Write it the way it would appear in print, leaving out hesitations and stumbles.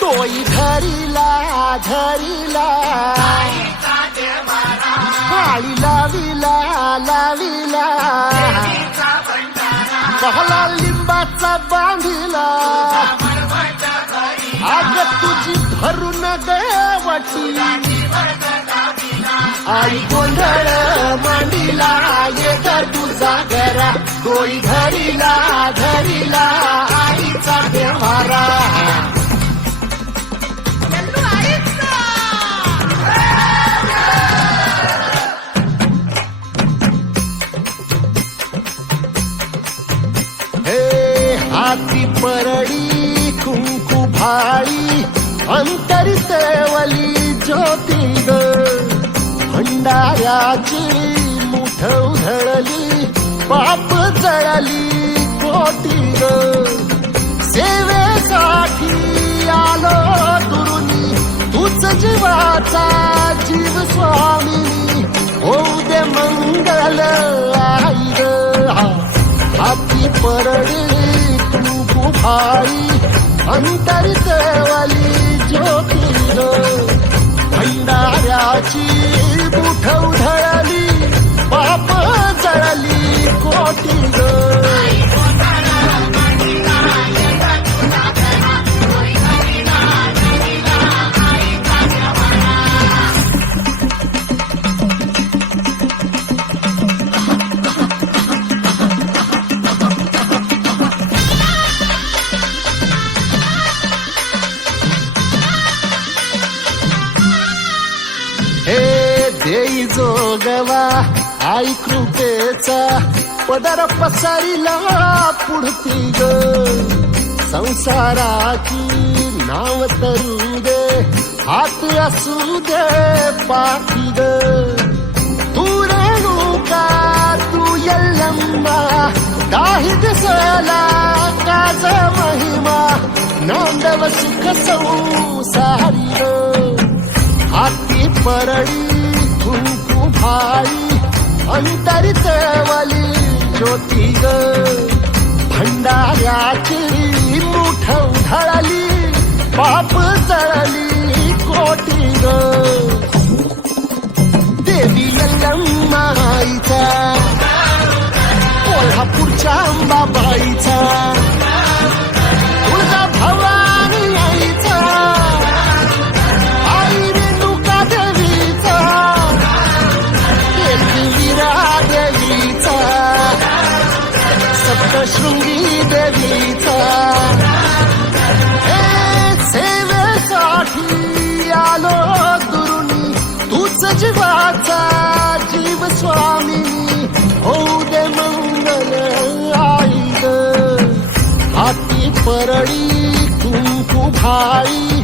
डोई धरिला धरिला काळी लाविला लाविला कहला लिंबाचा बांधिला आग तुझी भरून देवटी आई गोंधळ मांडीला येत तुझा घरा डोई धरिला धरिला आईचा देवारा हाती परडी कुंकू भाळी अंतरितवली ज्योती ग भंडाऱ्याची मुठ उधळली पाप जळली कोटी ग सेवेसाठी आलो दुरुनी तूच जीवाचा जीव स्वामी होऊ दे मंगल आई ग हाती परडी कुंकू भाळी अंतरितवली ज्योती ग भंडाऱ्याची मुठ उधळली पाप जळली कोटी ग देई जोगवा आई कृपेचा पदर पसरिला पुढती ग संसाराची नाव तरू दे हात असू दे पाठी ग तू रेणुका तू यल्लम्मा काही दिसला काज महिमा नांदव सुख संसारी ग हाती परडी कुंकू भाळी अंतरितवली ज्योती ग भंडाऱ्याची मुठ उधळली पाप जळली कोटी ग देवी यल्लम्माईचा कोल्हापूरच्या अंबाबाईचा तुळजा भवानी आईचा सप्तशृंगी देवीचा सेवेसाठी आलो दुरुनी तूच जीवाचा जीव स्वामी होऊ दे मंगल आई ग हाती परडी कुंकू भाळी